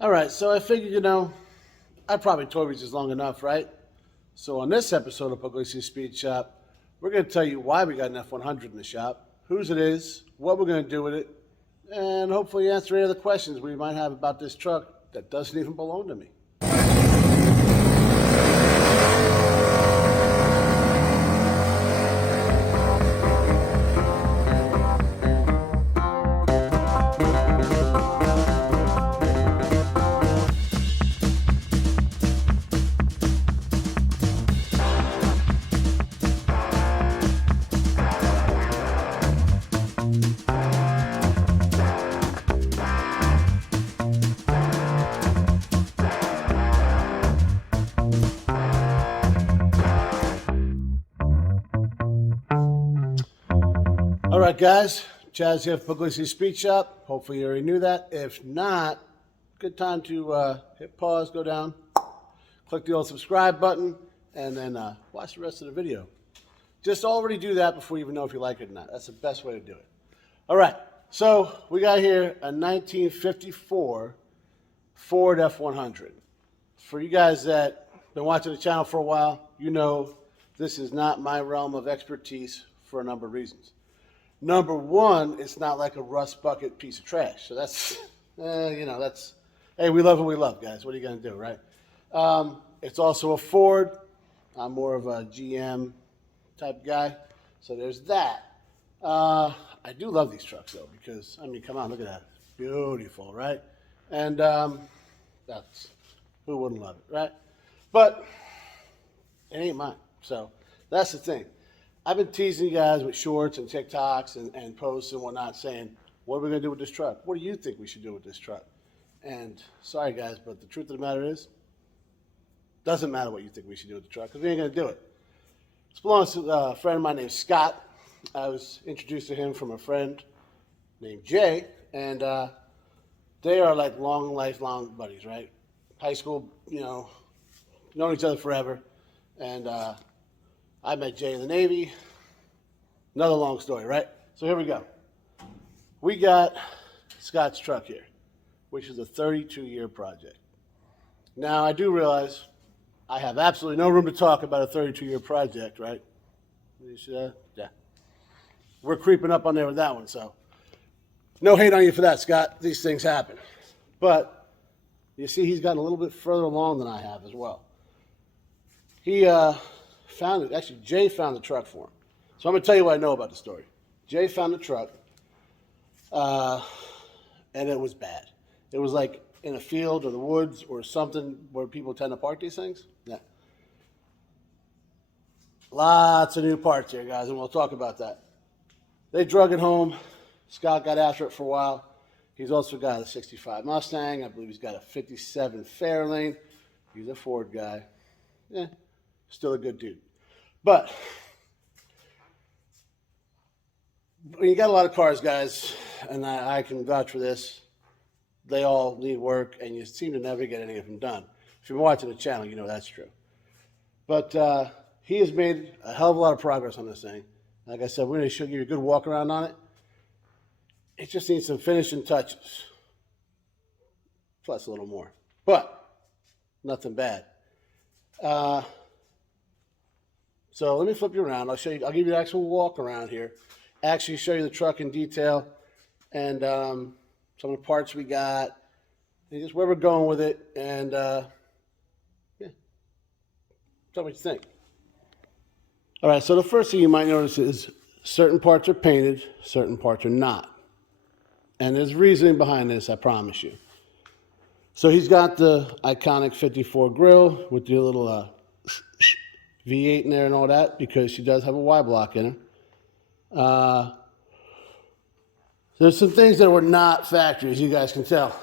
All right, so I figured, I probably told you just long enough, right? So on this episode of Pugliese Speed Shop, we're going to tell you why we got an F100 in the shop, whose it is, what we're going to do with it, and hopefully answer any of the questions we might have about this truck that doesn't even belong to me. All right, guys. Chaz here for Pugliese Speed Shop. Hopefully you already knew that. If not, good time to hit pause, go down, click the old subscribe button, and then watch the rest of the video. Just already do that before you even know if you like it or not. That's the best way to do it. All right. So we got here a 1954 Ford F100. For you guys that have been watching the channel for a while, you know this is not my realm of expertise for a number of reasons. Number one, it's not like a rust bucket piece of trash. So that's, that's, hey, we love what we love, guys. What are you going to do, right? It's also a Ford. I'm more of a GM type guy. So there's that. I do love these trucks, though, because, come on, look at that. It's beautiful, right? And that's, who wouldn't love it, right? But it ain't mine. So that's the thing. I've been teasing you guys with shorts and TikToks and posts and whatnot saying, what are we going to do with this truck? What do you think we should do with this truck? And sorry, guys, but the truth of the matter is, doesn't matter what you think we should do with the truck because we ain't going to do it. This belongs to a friend of mine named Scott. I was introduced to him from a friend named Jay, and they are like lifelong buddies, right? High school, known each other forever. And I met Jay in the Navy. Another long story, right? So here we go. We got Scott's truck here, which is a 32-year project. Now, I do realize I have absolutely no room to talk about a 32-year project, right? You see that? Yeah. We're creeping up on there with that one, so no hate on you for that, Scott. These things happen. But you see he's gotten a little bit further along than I have as well. He found it. Actually, Jay found the truck for him. So I'm going to tell you what I know about the story. Jay found the truck, and it was bad. It was like in a field or the woods or something where people tend to park these things. Yeah. Lots of new parts here, guys, and we'll talk about that. They drug it home. Scott got after it for a while. He's also got a 65 Mustang. I believe he's got a 57 Fairlane. He's a Ford guy. Yeah, still a good dude. But when you got a lot of cars, guys, and I can vouch for this, they all need work, and you seem to never get any of them done. If you've been watching the channel, you know that's true. But he has made a hell of a lot of progress on this thing. Like I said, we're going to show you a good walk around on it. It just needs some finishing touches, plus a little more, but nothing bad. So let me flip you around. I'll show you. I'll give you an actual walk around here. Actually, show you the truck in detail and some of the parts we got, and just where we're going with it. And yeah, tell me what you think. All right. So the first thing you might notice is certain parts are painted, certain parts are not. And there's reasoning behind this, I promise you. So he's got the iconic 54 grill with the little V8 in there and all that because she does have a Y block in her. There's some things that were not factory, as you guys can tell.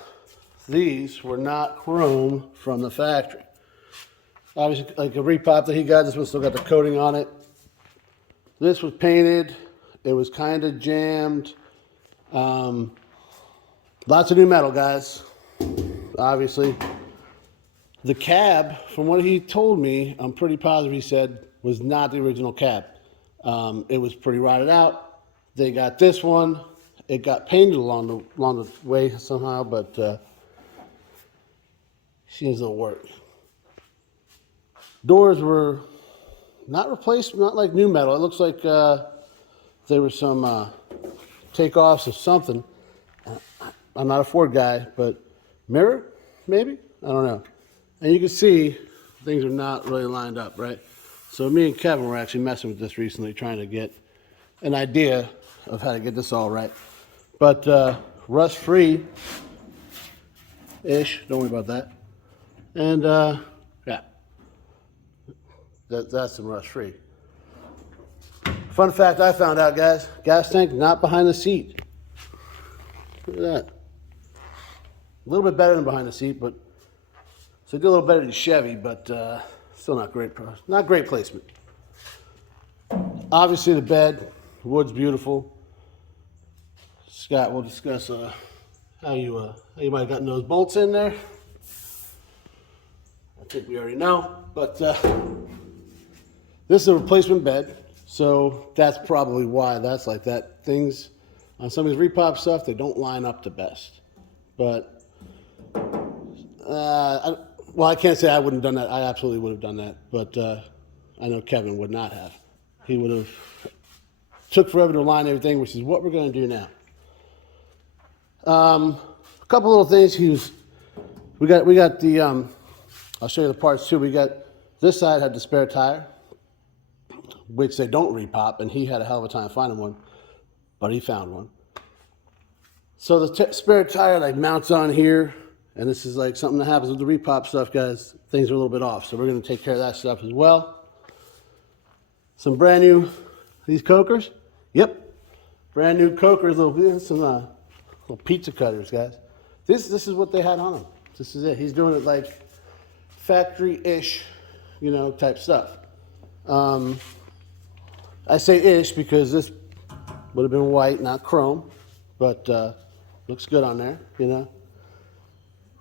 These were not chrome from the factory. Obviously, like a repop that he got, this one still got the coating on it. This was painted. It was kind of jammed. Lots of new metal, guys. Obviously. The cab, from what he told me, I'm pretty positive he said, was not the original cab. It was pretty rotted out. They got this one. It got painted along the way somehow, but She needs a little work. Doors were not replaced, not like new metal. It looks like there were some takeoffs of something. I'm not a Ford guy, but mirror, maybe? I don't know. And you can see things are not really lined up, right? So me and Kevin were actually messing with this recently, trying to get an idea of how to get this all right. But rust-free-ish, don't worry about that. And yeah, that's some rust-free. Fun fact I found out, guys, gas tank not behind the seat. Look at that. A little bit better than behind the seat, but so did a little better than Chevy, but still not great. Not great placement. Obviously, the bed, wood's beautiful. Scott, we'll discuss how you might have gotten those bolts in there. I think we already know, but this is a replacement bed, so that's probably why that's like that. Things on some of these repop stuff, they don't line up the best, but. Well, I can't say I wouldn't have done that. I absolutely would have done that. But I know Kevin would not have. He would have took forever to align everything, which is what we're going to do now. A couple little things. We got the, I'll show you the parts too. We got, this side had the spare tire, which they don't repop, and he had a hell of a time finding one, but he found one. So the spare tire like mounts on here. And this is like something that happens with the repop stuff, guys. Things are a little bit off, so we're going to take care of that stuff as well. Some brand new, these cokers. Yep, brand new cokers, some little pizza cutters, guys. This is what they had on them. This is it. He's doing it like factory-ish, type stuff. I say ish because this would have been white, not chrome, but looks good on there,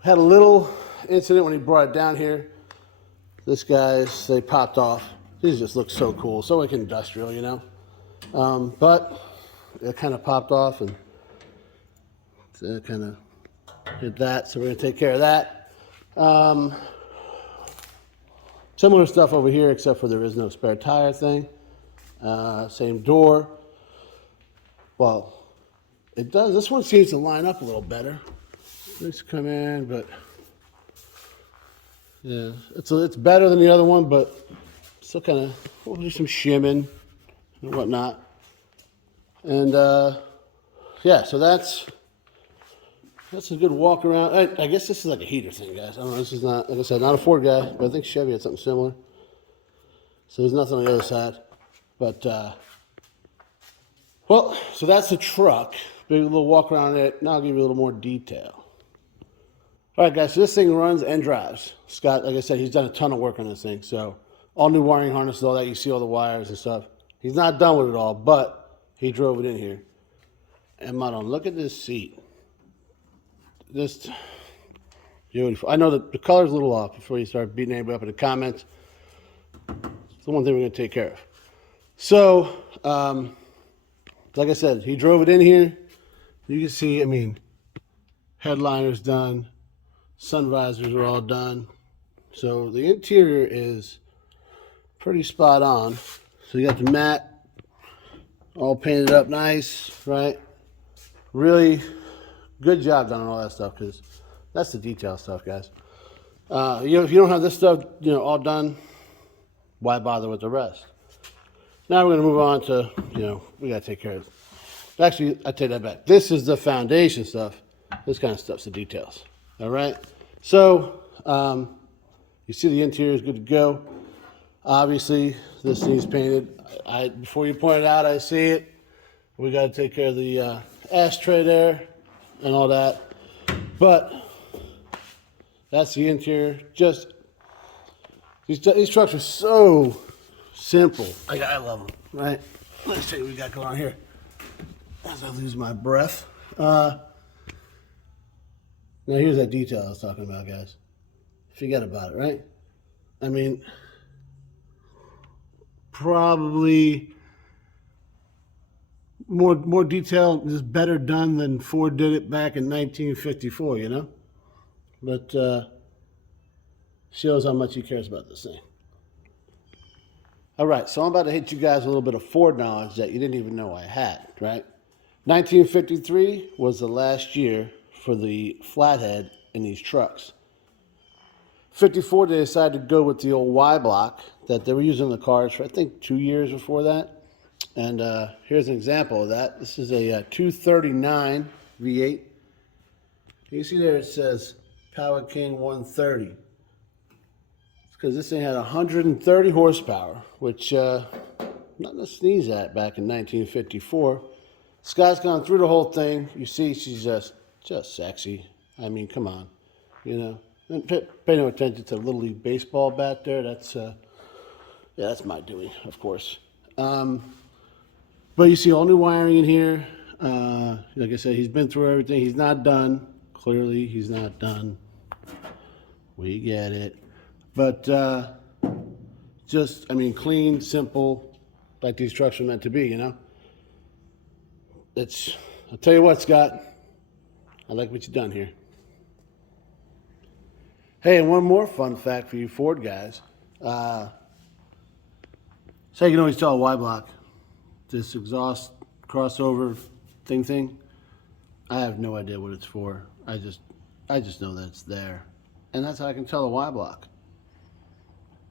Had a little incident when he brought it down here. This guy's, they popped off. These just look so cool, so like industrial, but it kind of popped off and it kind of hit that, so we're gonna take care of that. Similar stuff over here, except for there is no spare tire thing. Same door. Well, it does, this one seems to line up a little better. Let's come in, but yeah, it's better than the other one, but still kind of, we'll do some shimming and whatnot. And yeah, so that's a good walk around. I guess this is like a heater thing, guys. I don't know, this is not, like I said, not a Ford guy, but I think Chevy had something similar. So there's nothing on the other side. But, well, so that's the truck. Big little walk around it. Now I'll give you a little more detail. All right, guys, so this thing runs and drives. Scott, like I said, he's done a ton of work on this thing. So all new wiring harnesses, all that. You see all the wires and stuff. He's not done with it all, but he drove it in here. And Madon, look at this seat. Just beautiful. I know that the color's a little off before you start beating anybody up in the comments. It's the one thing we're going to take care of. So, like I said, he drove it in here. You can see, headliner's done. Sun visors are all done. So the interior is pretty spot on. So you got the mat all painted up nice, right? Really good job done on all that stuff, because that's the detail stuff, guys. If you don't have this stuff, all done, why bother with the rest? Now we're going to move on to, we got to take care of it. Actually, I take that back. This is the foundation stuff. This kind of stuff's the details. All right? So, you see the interior is good to go. Obviously, this needs painted. Before you point it out, I see it. We got to take care of the ashtray there and all that. But that's the interior. Just, these trucks are so simple. I love them, right? Let's see what we got going on here as I lose my breath. Now here's that detail I was talking about, guys. Forget about it, right? Probably more detail is better done than Ford did it back in 1954, But Shows how much he cares about this thing. All right, so I'm about to hit you guys a little bit of Ford knowledge that you didn't even know I had, right? 1953 was the last year for the flathead in these trucks. 54, they decided to go with the old Y block that they were using in the cars for, I think, 2 years before that. And here's an example of that. This is a 239 V8. You see there it says Power King 130. It's because this thing had 130 horsepower, which nothing to sneeze at back in 1954. Scott's gone through the whole thing. You see she's just sexy. I mean, come on, you know. And pay no attention to the Little League baseball bat there. That's yeah, that's my doing, of course. But you see all new wiring in here. Like I said, he's been through everything. He's not done. Clearly, he's not done. We get it. But just, I mean, clean, simple, like these trucks are meant to be, you know? I'll tell you what, Scott. I like what you've done here. Hey, and one more fun fact for you Ford guys. So you can always tell a Y block. This exhaust crossover thing. I have no idea what it's for. I just know that it's there. And that's how I can tell a Y block.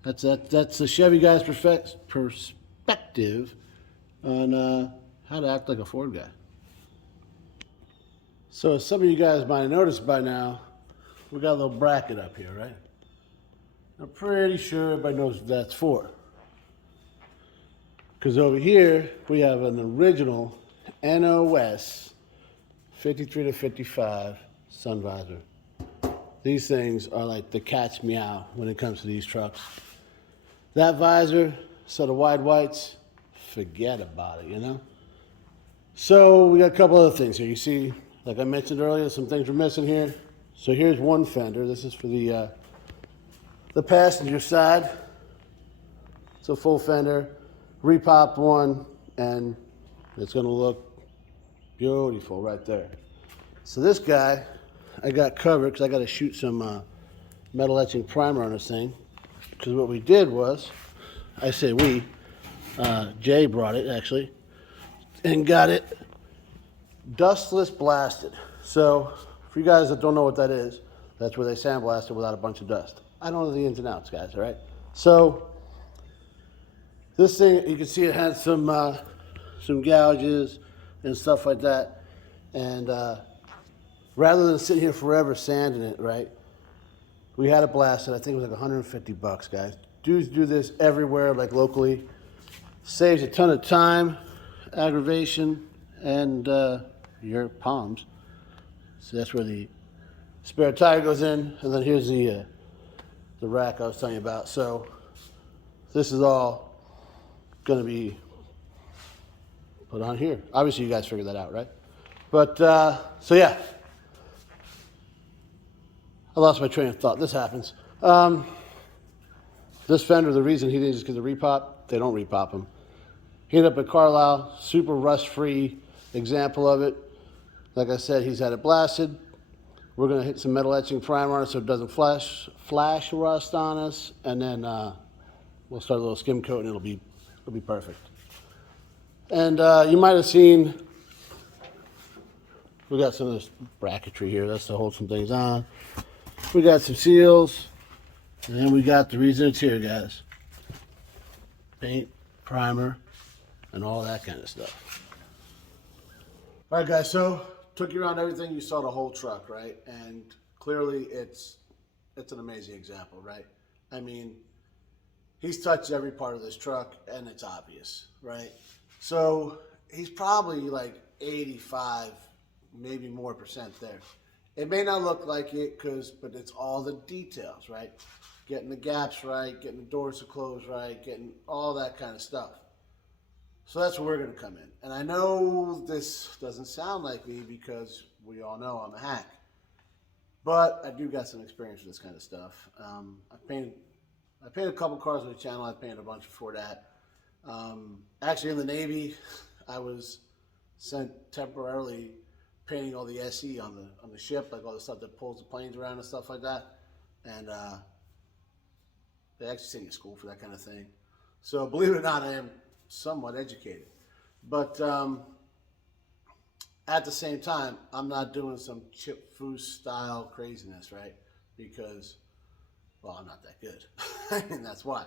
That's the Chevy guy's perspective on how to act like a Ford guy. So as some of you guys might have noticed by now, we got a little bracket up here, right? I'm pretty sure everybody knows what that's for. Because over here, we have an original NOS 53 to 55 sun visor. These things are like the cat's meow when it comes to these trucks. That visor, set of wide whites, forget about it, you know? So we got a couple other things here. You see, like I mentioned earlier, some things we're missing here. So here's one fender. This is for the passenger side. It's a full fender, repopped one, and it's going to look beautiful right there. So this guy, I got covered because I got to shoot some metal etching primer on this thing. Because what we did was, I say we, Jay brought it actually, and got it dustless blasted. So for you guys that don't know what that is, that's where they sandblast it without a bunch of dust. I don't know the ins and outs, guys, all right? So this thing, you can see it had some gouges and stuff like that. And rather than sitting here forever sanding it, right, we had it blasted. I think it was like $150, guys. Dudes do this everywhere, like locally. Saves a ton of time, aggravation, and your palms. So that's where the spare tire goes in, and then here's the rack I was telling you about. So this is all going to be put on here. Obviously, you guys figured that out, right? But so yeah, I lost my train of thought. This happens. This fender, the reason he didn't just get the repop, they don't repop them. He ended up at Carlisle, super rust-free example of it. Like I said, he's had it blasted. We're going to hit some metal etching primer on it so it doesn't flash rust on us, and then we'll start a little skim coat, and it'll be perfect. And you might have seen we got some of this bracketry here. That's to hold some things on. We got some seals, and then we got the reason it's here, guys. Paint, primer, and all that kind of stuff. All right, guys, so took you around everything. You saw the whole truck, right? And clearly it's an amazing example, right? I mean, he's touched every part of this truck, and it's obvious, right? So he's probably like 85, maybe more percent there. It may not look like it, but it's all the details, right? Getting the gaps right, getting the doors to close right, getting all that kind of stuff. So that's where we're going to come in. And I know this doesn't sound like me because we all know I'm a hack. But I do got some experience with this kind of stuff. I painted a couple cars on the channel. I painted a bunch before that. Actually, in the Navy, I was sent temporarily painting all the SE on the ship, like all the stuff that pulls the planes around and stuff like that. And They actually send you to school for that kind of thing. So believe it or not, I am somewhat educated. But at the same time, I'm not doing some chip food style craziness, right? Because, well, I'm not that good. And that's why.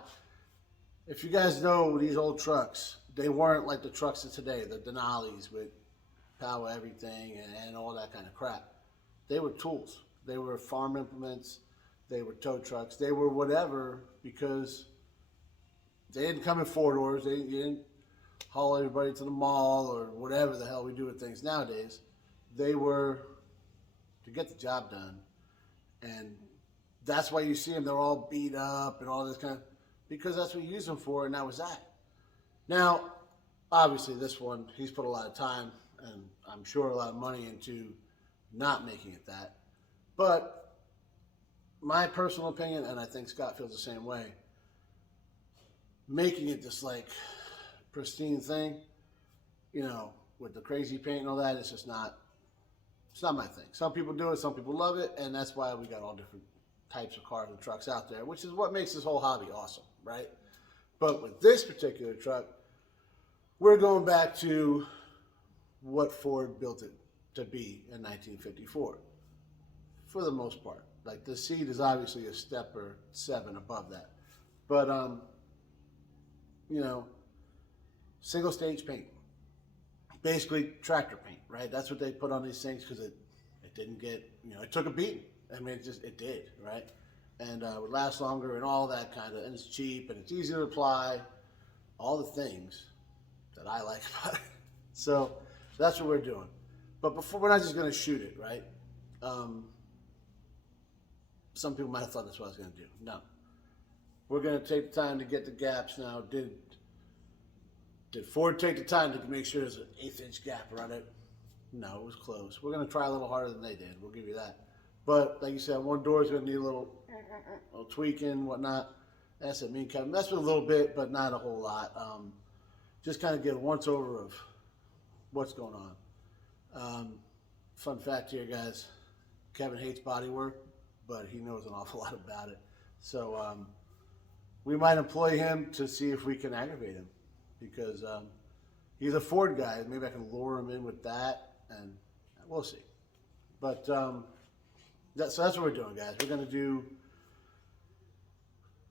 If you guys know these old trucks, they weren't like the trucks of today, the Denali's with power everything and all that kind of crap. They were tools. They were farm implements. They were tow trucks. They were whatever, because they didn't come in four doors. You didn't haul everybody to the mall or whatever the hell we do with things nowadays. They were to get the job done. And that's why you see them. They're all beat up and all this kind of, because that's what you use them for, and that was that. Now, obviously this one, he's put a lot of time and I'm sure a lot of money into not making it that. But my personal opinion, and I think Scott feels the same way, making it this like pristine thing, you know, with the crazy paint and all that, it's just not, it's not my thing. Some people do it, some people love it, and that's why we got all different types of cars and trucks out there, which is what makes this whole hobby awesome, right? But with this particular truck, we're going back to what Ford built it to be in 1954, for the most part. Like, the seat is obviously a step or 7 above that. But, you know, single stage paint. Basically tractor paint, right? That's what they put on these things because it didn't get, you know, it took a beating. I mean, it did, right? And would last longer and all that kind of, and it's cheap and it's easy to apply, all the things that I like about it. So that's what we're doing. But before, we're not just going to shoot it, right? Some people might have thought that's what I was going to do. No. We're going to take the time to get the gaps now. Did Ford take the time to make sure there's an 1/8 inch gap around it? No, it was close. We're going to try a little harder than they did. We'll give you that. But like you said, one door is going to need a little tweaking, whatnot. That's it. Me and Kevin messed with a little bit, but not a whole lot. Just kind of get a once over of what's going on. Fun fact here, guys. Kevin hates Bodywork, but he knows an awful lot about it. So we might employ him to see if we can aggravate him, because he's a Ford guy. Maybe I can lure him in with that, and we'll see. But so that's what we're doing, guys. We're going to do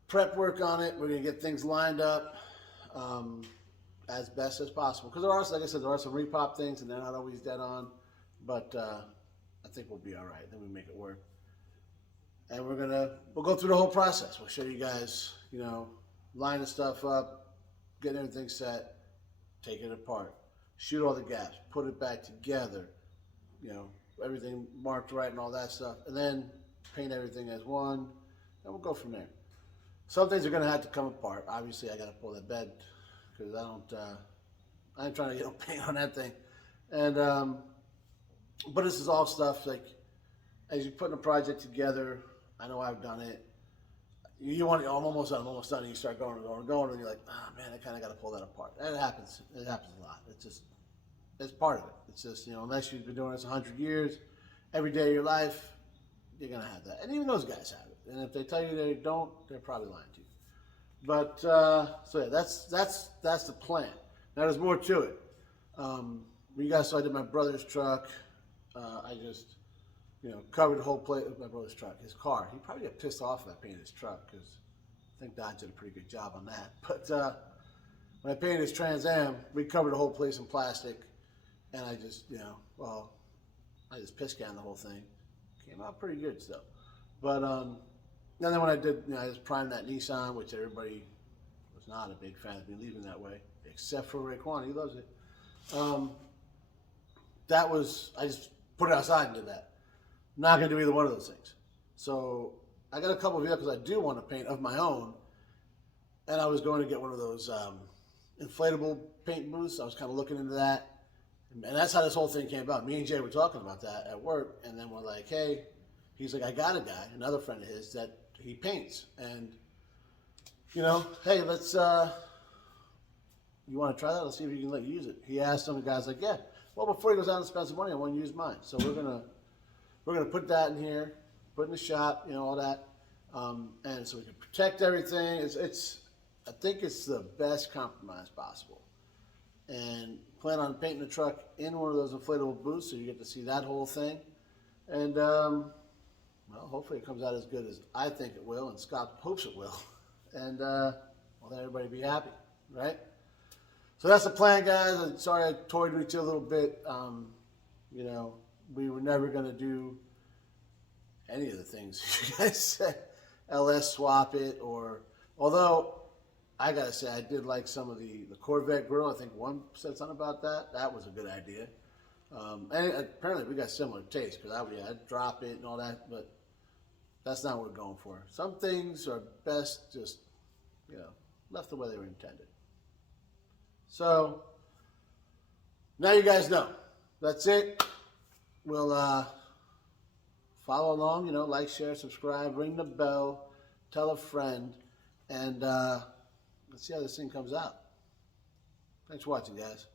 prep work on it. We're going to get things lined up as best as possible. Because there are, like I said, there are some repop things, and they're not always dead on. But I think we'll be all right. Then we make it work. And we'll go through the whole process. We'll show you guys, you know, line the stuff up, getting everything set, take it apart, shoot all the gaps, put it back together, you know, everything marked right and all that stuff, and then paint everything as one, and we'll go from there. Some things are going to have to come apart. Obviously, I got to pull that bed because I ain't trying to get no paint on that thing. And but this is all stuff like, as you're putting a project together, I know I've done it. You want to, I'm almost done, and you start going, and you're like, oh man, I kind of got to pull that apart. And it happens a lot. It's part of it. It's just, you know, unless you've been doing this 100 years, every day of your life, you're going to have that. And even those guys have it. And if they tell you they don't, they're probably lying to you. But, so yeah, that's the plan. Now there's more to it. You guys saw I did my brother's truck. I just, you know, covered the whole place with my brother's truck, his car. He probably got pissed off when I painted his truck, because I think Dodge did a pretty good job on that. But when I painted his Trans Am, we covered the whole place in plastic, and I just, you know, well, I just piss canned the whole thing. Came out pretty good still. But and then when I did, you know, I just primed that Nissan, which everybody was not a big fan of me leaving that way, except for Raekwon. He loves it. That was, I just put it outside and did that. Not going to do either one of those things. So I got a couple of vehicles I do want to paint of my own, and I was going to get one of those inflatable paint booths. I was kind of looking into that, and that's how this whole thing came about. Me and Jay were talking about that at work, and then we're like, hey, he's like, I got a guy, another friend of his, that he paints, and, you know, hey, let's, you want to try that? Let's see if you can let you use it. He asked some guys, like, yeah, well, before he goes out and spends some money, I want to use mine. So we're gonna put that in here, put in the shop, you know, all that. and so we can protect everything. I think it's the best compromise possible. And plan on painting the truck in one of those inflatable booths, so you get to see that whole thing. And well, hopefully it comes out as good as I think it will, and Scott hopes it will. And well, then everybody be happy, right? So that's the plan, guys. I'm sorry I toyed with you a little bit. You know, we were never going to do any of the things you guys said. LS swap it, or although I gotta say I did like some of the Corvette grill. I think one said something about that. That was a good idea. And apparently we got similar taste, because I'd drop it and all that, but that's not what we're going for. Some things are best just, you know, left the way they were intended. So now you guys know. That's it. We'll follow along, you know, like, share, subscribe, ring the bell, tell a friend, and let's see how this thing comes out. Thanks for watching, guys.